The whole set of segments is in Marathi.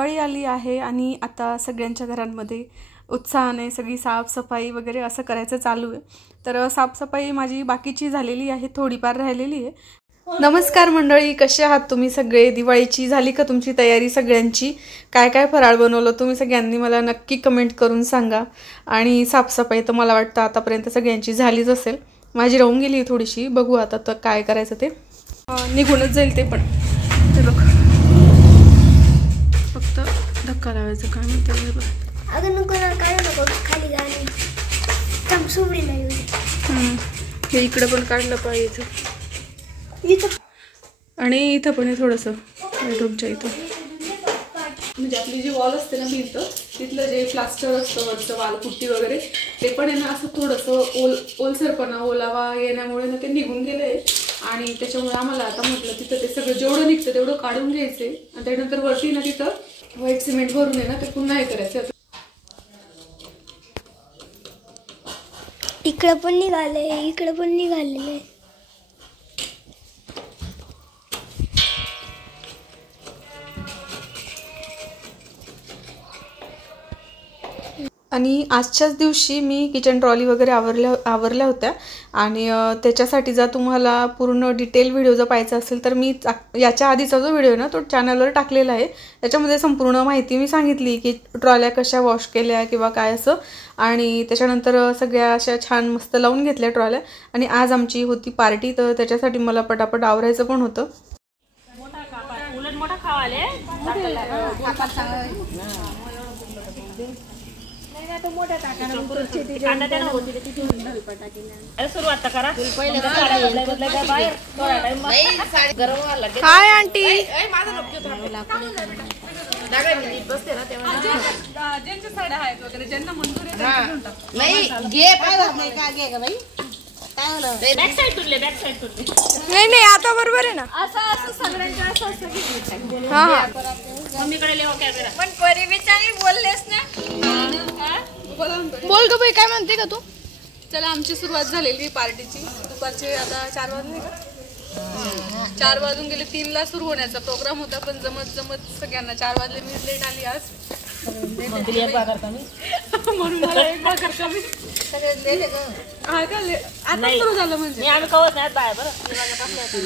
दिवाळी आली आहे आणि आता सगळ्यांच्या घरांमध्ये उत्साहाने सगळी साफसफाई वगैरे असं करायचं चालू आहे। तर साफसफाई माझी बाकीची झालेली आहे, थोडीफार राहिलेली आहे। नमस्कार मंडळी, कसे आहात तुम्ही सगळे? दिवाळीची झाली का तुमची तयारी सगळ्यांची? काय काय फराळ बनवलं तुम्ही सगळ्यांनी मला नक्की कमेंट करून सांगा। आणि साफसफाई तर मला वाटतं आतापर्यंत सगळ्यांची झालीच असेल, माझी राहून गेली थोडीशी। बघू आता तर काय करायचं ते, निघूनच जाईल ते पण। ते बघ फक्त धक्का लावायचं, काय म्हणते बघ। अगं नको ना, काय नको खाली गाणी तम सुबडी नाही। हे इकडे पण काढलं पाहिजे आणि इथं पण आहे थोडंसं बेडरूमच्या इथं। म्हणजे आपली जी वॉल असते ना भिंत, तिथलं जे प्लास्टर असतं वरचं वालपुट्टी वगैरे, ते पण आहे ना असं थोडंसं ओलसरपणा ओलावा येण्यामुळे ना ते निघून गेले। आणि त्याच्यामुळे आम्हाला आता म्हटलं तिथं ते सगळं जेवढं निघतं तेवढं काढून घ्यायचे आणि त्यानंतर वरती ना तिथं व्हाईट सिमेंट भरून आहे ना ते पुन्हा हे करायचं। इकडं पण निघाले, इकडं पण निघालेले। आणि आजच्याच दिवशी मी किचन ट्रॉली वगैरे आवरल्या होत्या आणि त्याच्यासाठी जर तुम्हाला पूर्ण डिटेल व्हिडिओ जर पाहायचा असेल तर मी याच्या आधीचा जो व्हिडिओ आहे ना तो चॅनलवर टाकलेला आहे। त्याच्यामध्ये संपूर्ण माहिती मी सांगितली की ट्रॉल्या कशा वॉश केल्या किंवा काय असं, आणि त्याच्यानंतर सगळ्या अशा छान मस्त लावून घेतल्या ट्रॉल्या। आणि आज आमची होती पार्टी, तर त्याच्यासाठी मला पटापट आवरायचं पण होतं। हाय आंटी, नाही नाही आता बरोबर आहे ना, असं सगळ्यांचं असं। हां मम्मीकडे लेवा कॅमेरा, पण परी बी चांगली बोललेस ना। बोल गं बाई, काय म्हणते का तू? चला, आमची सुरुवात झालेली पार्टीची। दुपारचे आता 4 वाजले का? 4 वाजून गेले। 3ला सुरू होण्याचा प्रोग्राम होता, पण जमत सगळ्यांना 4 वाजले। मी लेट आली आज म्हणून मला एक भाकर कमी। हा का, आता सुरू झालं म्हणजे आम्ही कवच नाही बाय बरं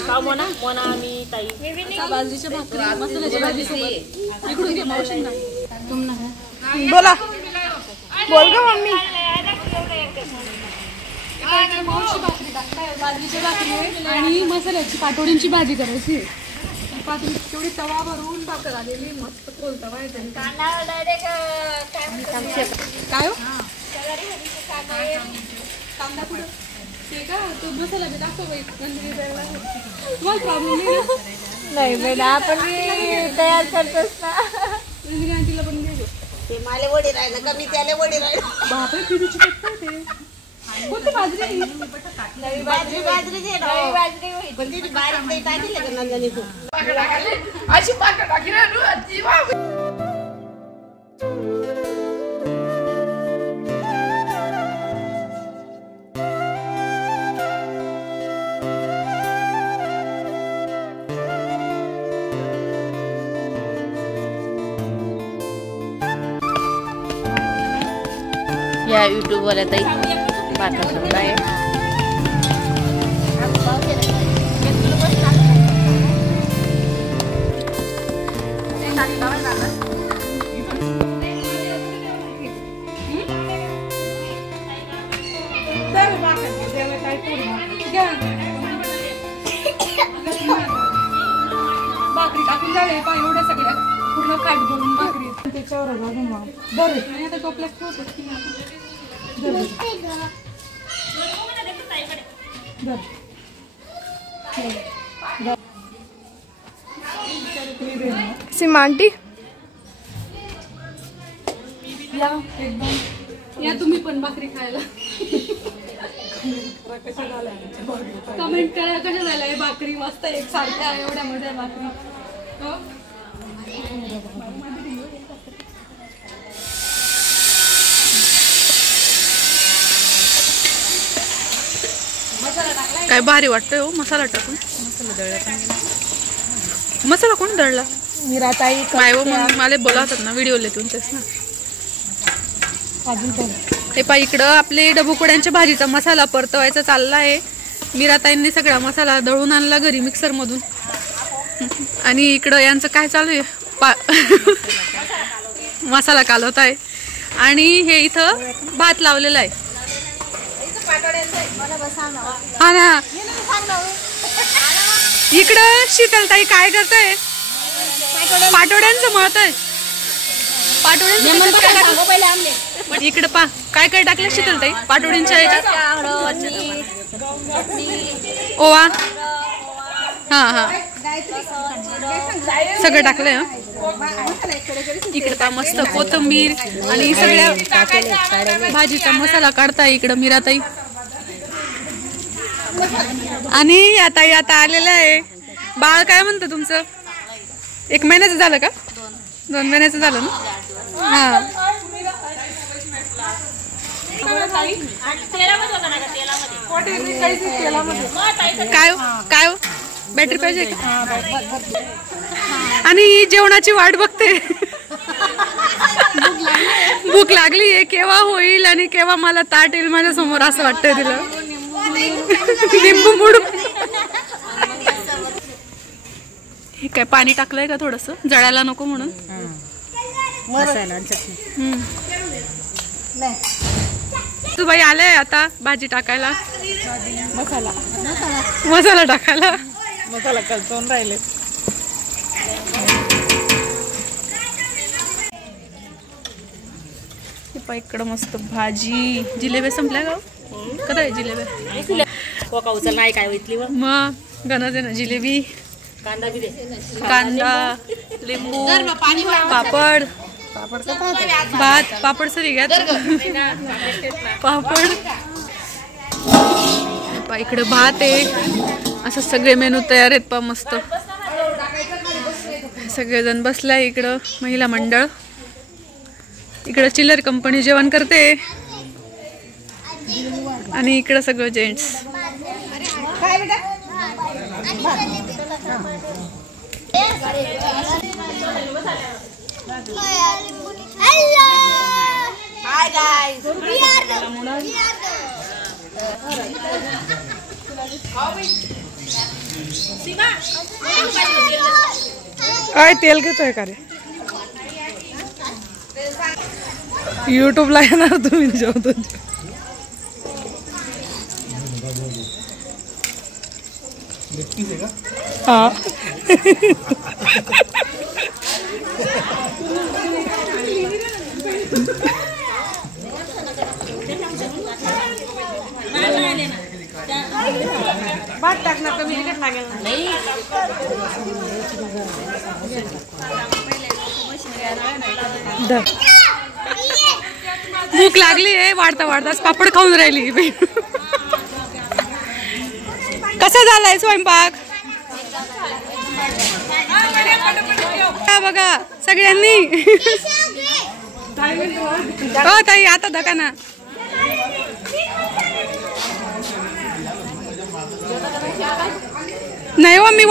का मोना मोना आम्ही ताई बाजरीच्या भाकरी मसाल्याची भाजी सोबत। इकडून घे मावशी ना, तुम ना बोला, बोल गं मम्मी। मावशी भाकरी टाकताय, बाजरीची भाकरी आणि मसाल्याची पाटोडींची भाजी करायची। पातळी तेवढी तवा भरून भाकर आलेली, मस्त खोल तवा आहे त्यांनी। काय हो कांदा पुढं ते का तो मसाला बी टाकतो बाई, तुम्हाला प्रॉब्लेम नाही बेटा, आपण तयार करतोस ना। आंटीला पण घे ते, माले वडी राहिलं का मी त्याला वडी राहिलं। बापरे किती चिकट ते कोणती बाजरी? नवी बाजरी, बाजरी दे ना, नवी बाजरी होई पण ती बारीक नाही टाकली का नंदनी तू अशी पाकट टाकली ना ती बाबा। या यूट्यूबवर आहे ताई भाकर समजाय भाकरी टाकून जावे पा, एवढ्या सगळ्या पूर्ण खाट भरून भाकरी त्याच्यावर बरं आता टोपल्यात सीमांटी या तुम्ही पण भाकरी खायला। कमेंट करा कशा झाल्या भाकरी, मस्त एकसारख्या एवढ्या मोठ्या भाकरी। काय भारी वाटतंय हो मसाला टाकून। मसाला दळला पण, मसाला कोण दळला? मीराताई मायव मग मला बोलावतात ना व्हिडिओ लेतून तेच ना. हे पा इकडं आपले डबुकुड्यांच्या भाजीचा मसाला परतवायचा चालला आहे. मीराताईंनी सगळा मसाला दळून आणला घरी मिक्सर मधून. आणि इकडं यांचं काय चालू आहे मसाला कालवत आहे. आणि हे इथं भात लावलेला आहे. हा ना इकडं शीतलताई काय करताय? पाटोड्यांचं मळत आहे. पाटोड्यांचं इकडं पा काय काय टाकलं शीतलताई पाटोड्यांच्या ह्याच्यात? ओवा हा हा सगळं टाकलंय. इकडे पा मस्त कोथिंबीर आणि सगळ्या भाजीचा मसाला काढताय इकडं मीराताई. आणि आता आलेलं आहे. बाळ काय म्हणतं तुमचं? 1 महिन्याचं झालं का? 2 महिन्याचं झालं ना? हा काय बॅटरी पाहिजे का? आणि जेवणाची वाट बघते. भूक लागली आहे केव्हा होईल आणि केव्हा मला ताट येईल माझ्या समोर असं वाटतंय तिला. लिंबू मुड हे काय पाणी टाकलंय का थोडस जळायला नको म्हणून? तू बाई आलाय आता भाजी टाकायला. मसाला टाकायला मसाला कलसून राहिले. इकडं मस्त भाजी. जिलेबी संपल्या का? कदा आहे जिलेबी? उचल नाही काय होईल मग गणच आहे ना जिलेबी. कांदा लिंबू पापड भात पापड सरी घ्या पापड. इकडे भात आहे. असं सगळे मेनू तयार आहेत पा मस्त. सगळेजण बसलाय इकडं महिला मंडळ. इकडं चिल्लर कंपनी जेवण करते आणि इकडं सगळं gents. Hi guys. We are the काय तेल घेतोय का रे? युट्यूबला येणार तुम्ही जेवतो. हा भात टाकणार कमी तिखट लागेल नाही. भूक लागली आहे. वाढता वाढताच पापड खाऊन राहिली. कसा झालाय स्वयंपाक? बघा सगळ्यांनी. हो ताई आता धका ना. नाही हो मी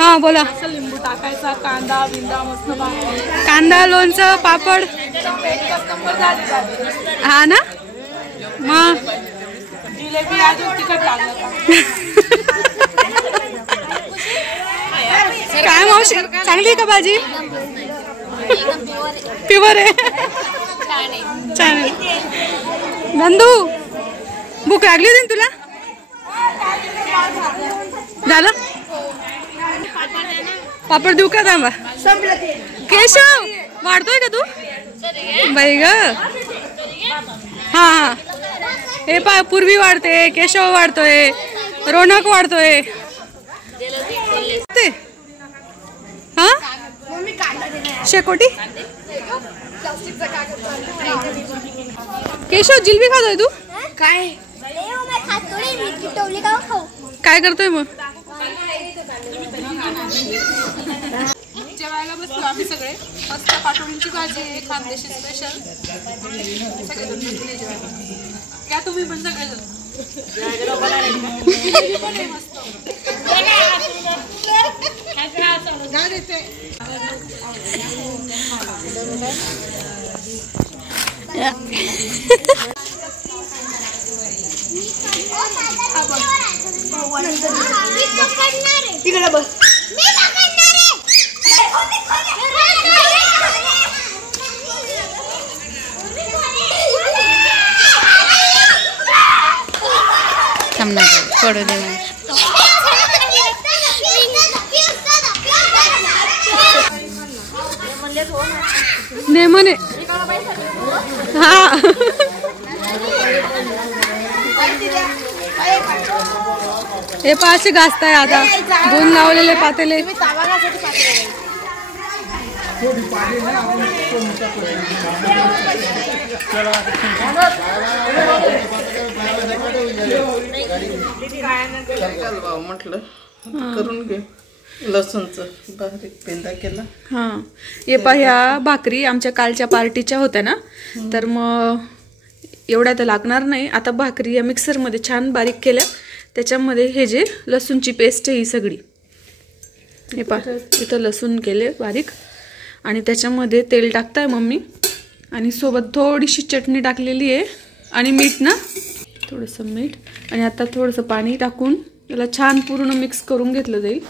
हा बोला. लिंबू टाकायचा कांदा बिंदा मस्त कांदा लोणचं पापड हा ना. मग जिलेबी अजून तिखट लागलं. काय मावशी चांगली आहे का भाजी? प्युअर आहे. छान आहे. नंदू भूक लागली होती तुला? झालं पापड देऊ का? थांबा. केशव वाढतोय का तू? बाई ग हा हा. हे पा पूर्वी वाढते केशव वाढतोय रोनक वाढतोय. हा शेकोटी केशव जिलेबी खातोय तू? काय करतोय मग? जेवायला बसलो आम्ही सगळे. मस्त पाटोळींची भाजी आहे खानदेशी स्पेशल. सगळेजण बसले जेवायला. क्या तुम्ही पण सगळेजण? मस्त तिकडे बस. पडू दे ने म्हणे हा. हे पाशी घासताय आता गुण लावलेले पातेले. म्हटलं करून घे. लसूणचं बारीक पेंदा केला. हा हे पहा, ह्या भाकरी आमच्या कालच्या पार्टीच्या होत्या ना, तर मग एवढ्या तर लागणार नाही. आता भाकरी या मिक्सरमध्ये छान बारीक केल्या. त्याच्यामध्ये हे जे लसूणची पेस्ट आहे ही सगळी, हे पहा इथं लसूण केले बारीक, आणि त्याच्यामध्ये तेल टाकताय मम्मी, आणि सोबत थोडीशी चटणी टाकलेली आहे, आणि मीठ ना, थोडंसं मीठ, आणि आता थोडंसं पाणी टाकून याला छान पूर्ण मिक्स करून घेतलं जाईल.